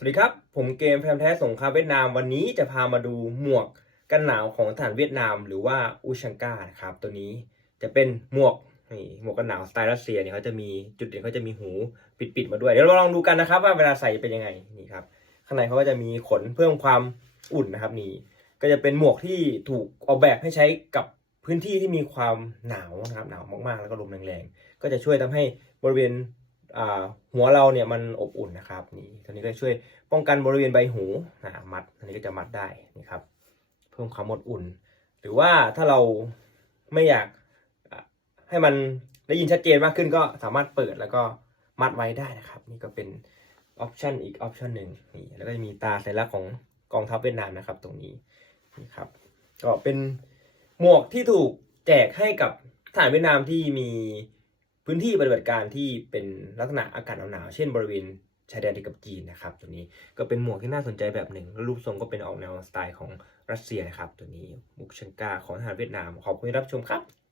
สวัสดีครับ ผมเกมแฟนแท้สงครามเวียดนามวันนี้จะพามาดูหมวกกันหนาวของทหารเวียดนามหรือว่าอูชังกานะครับ ตัวนี้จะเป็นหมวกนี่หมวกกันหนาวสไตล์รัสเซียเนี่ยเขาจะมีจุดเด่นเขาจะมีหูปิดๆมาด้วย เดี๋ยวเราลองดูกันนะครับ ว่าเวลาใส่เป็นยังไงนี่ครับข้างในเขาก็จะมีขนเพิ่มความอุ่นนะครับนี่ก็จะเป็นหมวกที่ถูกออกแบบให้ใช้กับพื้นที่ที่มีความหนาวนะครับหนาวมากๆ แล้วก็ลมแรงๆก็จะช่วยทำให้บริเวณ หัวเราเนี่ยมันอบอุ่นนะครับนี่ตัวนี้ก็ช่วยป้องกันบริเวณใบหูนะมัดอันนี้ก็จะมัดได้นี่ครับเพิ่มความอบอุ่น หรือว่าถ้าเราไม่อยากให้มันได้ยินชัดเจนมากขึ้นก็สามารถเปิดแล้วก็มัดไว้ได้นะครับ นี่ก็เป็นออปชันอีกออปชันหนึ่งนี่แล้วก็จะมีตาสัญลักษณ์ของกองทัพเวียดนามนะครับ ตรงนี้นี่ครับก็เป็นหมวกที่ถูกแจกให้กับทหารเวียดนามที่มี พื้นที่ปฏิบัติการที่เป็นลักษณะอากาศหนาวๆเช่นบริเวณชายแดนติดกับจีนนะครับ ตัวนี้ก็เป็นหมวกที่น่าสนใจแบบหนึ่งแล้วรูปทรงก็เป็นออกแนวสไตล์ของรัสเซียนะครับ ตัวนี้มุกชังกาของทหารเวียดนามขอบคุณที่รับชมครับ